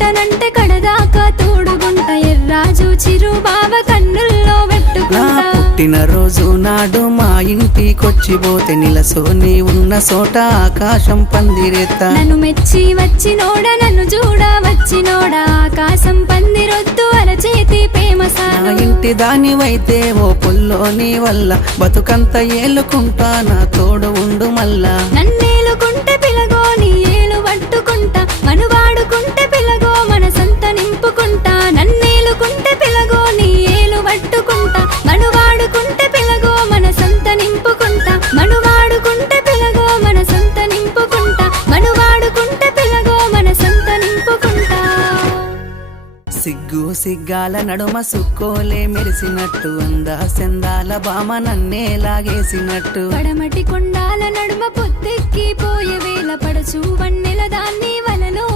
ఉంటానంటే కడదాకా తోడుగుంట ఎర్రాజు చిరు బావ కన్నుల్లో నా పెట్టుకుంటా పుట్టినరోజు నాడు మా ఇంటికొచ్చిపోతే నిలసోని ఉన్న చోట ఆకాశం పందిరేత్తా నన్ను మెచ్చి వచ్చినోడా నన్ను చూడ వచ్చినోడా ఆకాశం పందిరొద్దు అరచేతి ప్రేమ నా సాలు ఇంటి దానివైతే ఓ పుల్లోని వల్ల బతుకంత ఏలుకుంటా నా తోడు ఉండు మల్లా నన్నేలుకుంటే పిలగో నీ ఏలు పట్టుకుంటా మనువాడుకుంటే పిలగో మనసంత నింపుకుంటా నన్నేలుకుంటే పిలగో నీ ఏలు పట్టుకుంటా మనువాడుకుంటే పిలగో మనసంత నింపుకుంటా మనువాడుకుంటే పిలగో మనసంత నింపుకుంటా మనువాడుకుంటే పిలగో మనసంత నింపుకుంటా సిగ్గు సిగ్గాల నడుమ సుక్కోలే మెరిసినట్టు అందా సెందాల బామ నన్నే లాగేసినట్టు పడమటి కొండాల నడుమ పొద్దెక్కి పోయే వేళ పడచు వన్నెల దాన్ని వలలో